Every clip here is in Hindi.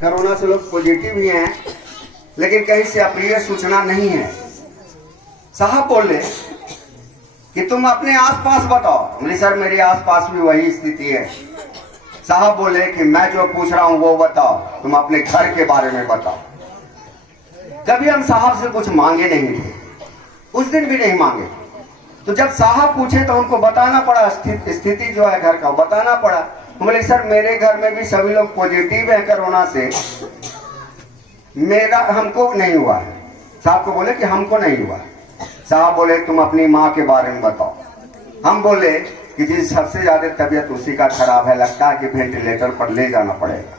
कोरोना से लोग पॉजिटिव ही हैं, लेकिन कहीं से अप्रिय सूचना नहीं है। साहब बोले कि तुम अपने आसपास बताओ। बोले सर मेरे आसपास भी वही स्थिति है। साहब बोले कि मैं जो पूछ रहा हूं वो बताओ, तुम अपने घर के बारे में बताओ। कभी हम साहब से कुछ मांगे नहीं थे, उस दिन भी नहीं मांगे। तो जब साहब पूछे तो उनको बताना पड़ा, स्थिति जो है घर का बताना पड़ा। बोले सर मेरे घर में भी सभी लोग पॉजिटिव है कोरोना से, मेरा हमको नहीं हुआ है। साहब को बोले कि हमको नहीं हुआ। साहब बोले तुम अपनी माँ के बारे में बताओ। हम बोले कि जी सबसे ज्यादा तबीयत उसी का खराब है, लगता है कि वेंटिलेटर पर ले जाना पड़ेगा।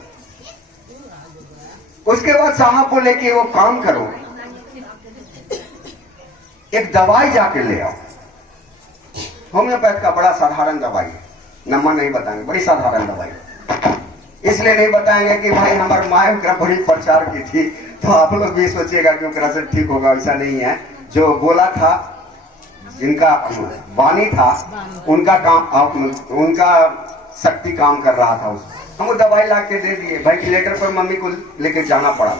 उसके बाद साहब बोले कि वो काम करो, एक दवाई जाके ले आओ। होम्योपैथ का बड़ा साधारण दवाई है, नंबर नहीं बताएंगे, बड़ी साधारण दवाई। इसलिए नहीं बताएंगे कि भाई हमारे माँ बड़ी प्रचार की थी तो आप लोग भी सोचिएगा कि ओकरा से ठीक होगा, ऐसा नहीं है। जो बोला था, जिनका वाणी था, उनका काम, उनका शक्ति काम कर रहा था। उसमें हम वो दवाई ला के दे दिए। वेंटिलेटर पर मम्मी को लेके जाना पड़ा।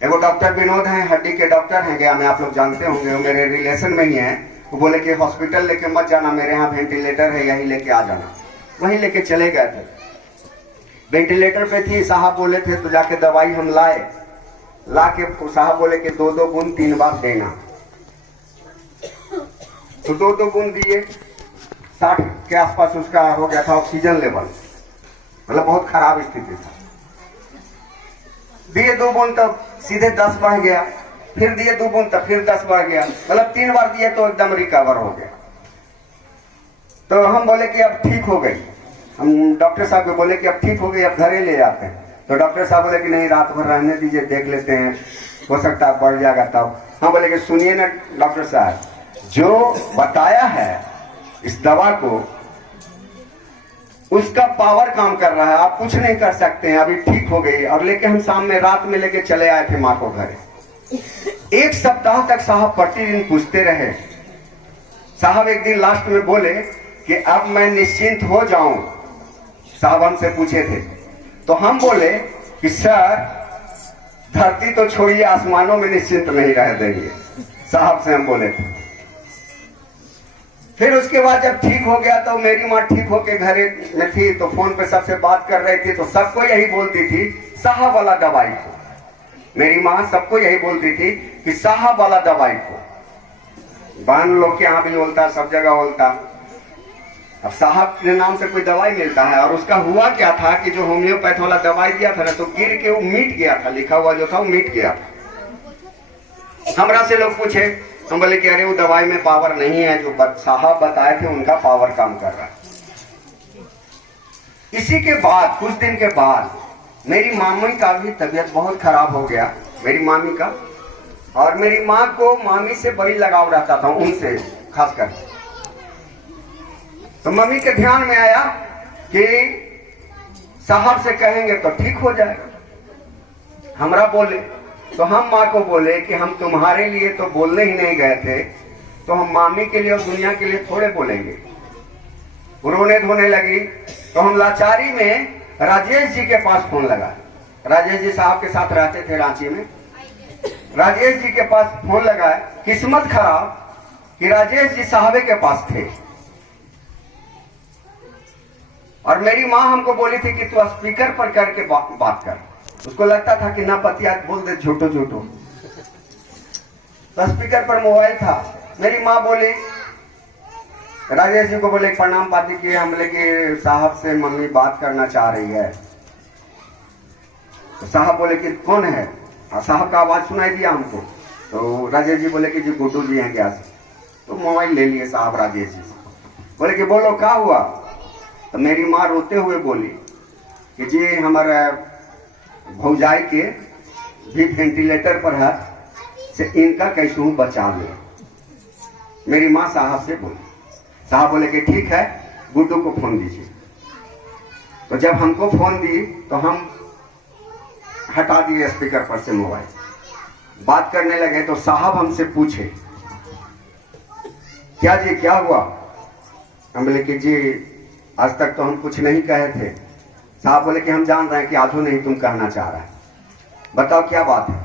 एगो डॉक्टर विनोद हैं, हड्डी के डॉक्टर हैं गया में, आप लोग जानते होंगे, वो मेरे रिलेशन में ही हैं। वो बोले कि हॉस्पिटल लेके मत जाना, मेरे यहाँ वेंटिलेटर है, यही लेके आ जाना। वहीं लेके चले गए थे। वेंटिलेटर पे थी, साहब बोले थे तो जाके दवाई हम लाए। ला के साहब बोले कि 2-2 बूंद 3 बार देना। तो 2-2 बूंद दिए। 60 के आसपास उसका हो गया था ऑक्सीजन लेवल, मतलब बहुत खराब स्थिति था। दिए 2 बूंद तब सीधे 10 बढ़ गया, फिर दिए 2 बूंद तब फिर 10 बढ़ गया, मतलब 3 बार दिए तो एकदम रिकवर हो गया। तो हम बोले कि अब ठीक हो गई। हम डॉक्टर साहब को बोले कि अब ठीक हो गई, अब घरे ले जाते हैं। तो डॉक्टर साहब बोले कि नहीं, रात भर रहने दीजिए, देख लेते हैं, हो सकता है बढ़ जाएगा तब। हम बोले कि सुनिए ना डॉक्टर साहब, जो बताया है इस दवा को, उसका पावर काम कर रहा है, आप कुछ नहीं कर सकते हैं। अभी ठीक हो गई। और लेके हम शाम में रात में लेके चले आए थे माँ को घरे। 1 सप्ताह तक साहब प्रतिदिन पूछते रहे। साहब एक दिन लास्ट में बोले कि अब मैं निश्चिंत हो जाऊं। साहब हमसे पूछे थे तो हम बोले कि सर धरती तो छोड़िए, आसमानों में निश्चिंत नहीं रह देंगे। साहब से हम बोले थे। फिर उसके बाद जब ठीक हो गया तो मेरी माँ ठीक होके घरे में थी, तो फोन पे सबसे बात कर रही थी, तो सबको यही बोलती थी साहब वाला दवाई को। मेरी माँ सबको यही बोलती थी कि साहब वाला दवाई को। बहन लोग के यहाँ भी बोलता, सब जगह बोलता। अब साहब के नाम से कोई दवाई मिलता है। और उसका हुआ क्या था कि जो होम्योपैथ वाला दवाई दिया था ना, तो गिर के वो मिट गया था, लिखा हुआ जो था वो मिट गया था। हमरा से लोग पूछे, हम बोले कि अरे वो दवाई में पावर नहीं है, जो साहब बताए थे उनका पावर काम कर रहा है। इसी के बाद कुछ दिन के बाद मेरी मामी का भी तबीयत बहुत खराब हो गया, मेरी मामी का। और मेरी माँ को मामी से बड़ी लगाव रहता था, उनसे खास कर। तो मम्मी के ध्यान में आया कि साहब से कहेंगे तो ठीक हो जाएगा। हमरा बोले तो हम माँ को बोले कि हम तुम्हारे लिए तो बोलने ही नहीं गए थे, तो हम मामी के लिए और दुनिया के लिए थोड़े बोलेंगे। रोने धोने लगी। तो हम लाचारी में राजेश जी के पास फोन लगा। राजेश जी साहब के साथ रहते थे रांची में। राजेश जी के पास फोन लगाया। किस्मत खराब कि राजेश जी साहबे के पास थे। और मेरी माँ हमको बोली थी कि तू स्पीकर पर करके बात कर। उसको लगता था कि ना पतिया बोल दे झूठो झूठो, तो स्पीकर पर मोबाइल था। मेरी माँ बोली, राजेश जी को बोले प्रणाम पाती किए, हम बोले कि साहब से मम्मी बात करना चाह रही है। तो साहब बोले कि कौन है? साहब का आवाज सुनाई दिया हमको। तो राजेश जी बोले कि जी गुड्डू जी हैं क्या? तो मोबाइल ले लिए साहब राजेश जी से। बोले कि बोलो क्या हुआ? तो मेरी माँ रोते हुए बोली कि जी हमारा भौजाई के भी वेंटिलेटर पर है, से इनका कैसे बचा ले। मेरी माँ साहब से बोली। साहब बोले कि ठीक है, गुड्डू को फोन दीजिए। तो जब हमको फोन दी तो हम हटा दिए स्पीकर पर से मोबाइल, बात करने लगे। तो साहब हमसे पूछे, क्या जी क्या हुआ? हम बोले कि जी आज तक तो हम कुछ नहीं कहे थे, साहब बोले कि हम जान रहे हैं कि आधो नहीं तुम कहना चाह रहा है, बताओ क्या बात है।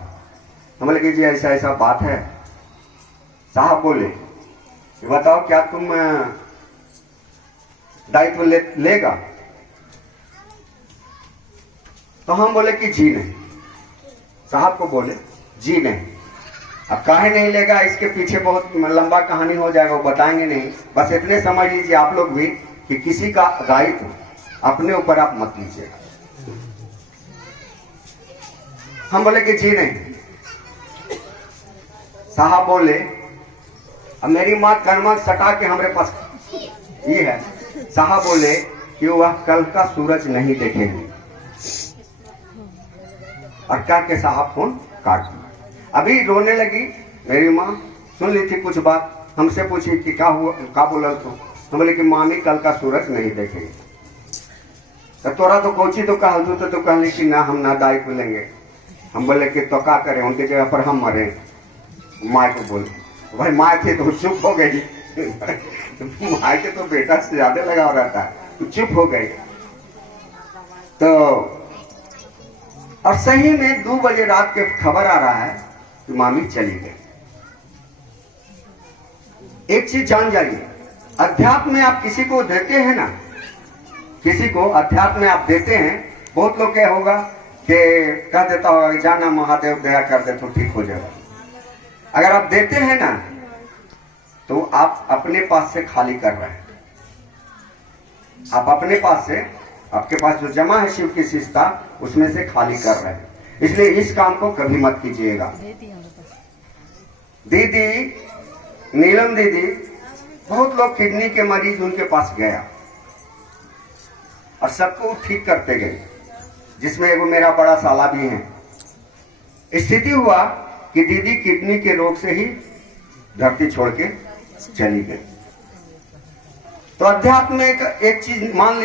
हम बोले कि जी ऐसा ऐसा बात है। साहब बोले कि बताओ क्या तुम दायित्व लेगा। तो हम बोले कि जी नहीं। साहब को बोले जी नहीं। अब काहे नहीं लेगा, इसके पीछे बहुत लंबा कहानी हो जाएगा, वो बताएंगे नहीं। बस इतने समझ लीजिए आप लोग भी कि किसी का दायित्व अपने ऊपर आप मत लीजिएगा। हम बोले कि जी नहीं। साहब बोले, अब मेरी माँ कर्मक सटा के हमारे पास ये है। साहब बोले कि वह कल का सूरज नहीं देखेंगे, और कह के साहब फोन काट दिया। अभी रोने लगी मेरी माँ, सुन ली थी कुछ बात, हमसे पूछी कि क्या हुआ, क्या बोला तू। हम बोले कि मामी कल का सूरज नहीं देखेंगे। तो तोरा तो कोची तो कह दू, तो कहने की ना हम ना दायित्व लेंगे। हम बोले कि तो क्या करें, उनके जगह पर हम मरे। माँ को बोले, भाई माँ थे तो चुप हो गई। माँ के तो बेटा से ज्यादा लगाव रहता है, तो चुप हो गई। तो और सही में 2 बजे रात के खबर आ रहा है कि मामी चली गई। एक चीज जान जाइए, अध्यात्म में आप किसी को देते हैं ना, किसी को अध्यात्म में आप देते हैं, बहुत लोग क्या होगा कि कह देता होगा कि जाना महादेव दया कर दे तो ठीक हो जाएगा। अगर आप देते हैं ना तो आप अपने पास से खाली कर रहे हैं। आप अपने पास से, आपके पास जो जमा है शिव की शिष्टता, उसमें से खाली कर रहे हैं। इसलिए इस काम को कभी मत कीजिएगा। दीदी, नीलम दीदी, बहुत लोग किडनी के मरीज उनके पास गया और सबको ठीक करते गए, जिसमें एगो मेरा बड़ा साला भी है। स्थिति हुआ कि दीदी किडनी के रोग से ही धरती छोड़ के चली गई। तो अध्यात्म में एक चीज मान लीजिए,